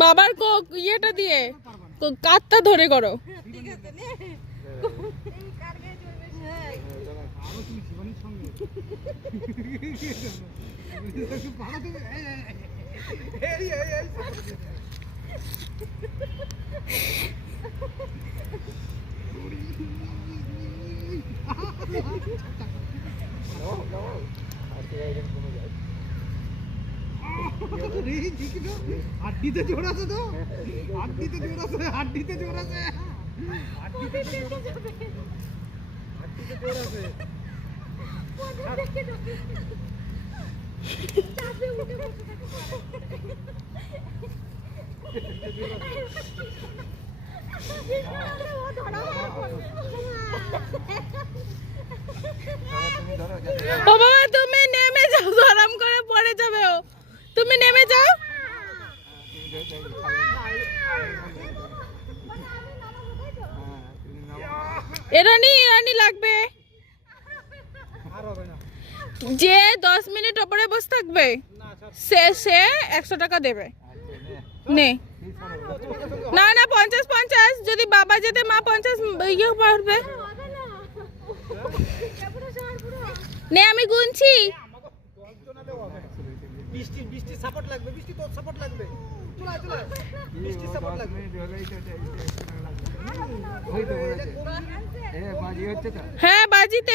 বাবার ইয়েটা দিয়ে কাঠটা ধরে করো। হাড্ডিতে জোর আছে তো, হাড্ডিতে জোর আছে, হাড্ডিতে জোর আছে, হাড্ডিতে জোর আছে, হাড্ডিতে জোর আছে। বাবা তুমি নেমে যাও, আরাম করে পড়ে যাবে ও। তুমি নেমে যাও। এরানি লাগবে যে 10 মিনিট ওপরে বসে থাকবে সে 100 টাকা দেবে। নে না না 50 যদি বাবা যেতে মা 50 ইয়ে পারবে। নে আমি গুনছি। বৃষ্টি সাপোর্ট লাগবে, বৃষ্টি তো সাপোর্ট লাগবে, চলে চলে বৃষ্টি সাপোর্ট লাগবে। হ্যাঁ বাজিতে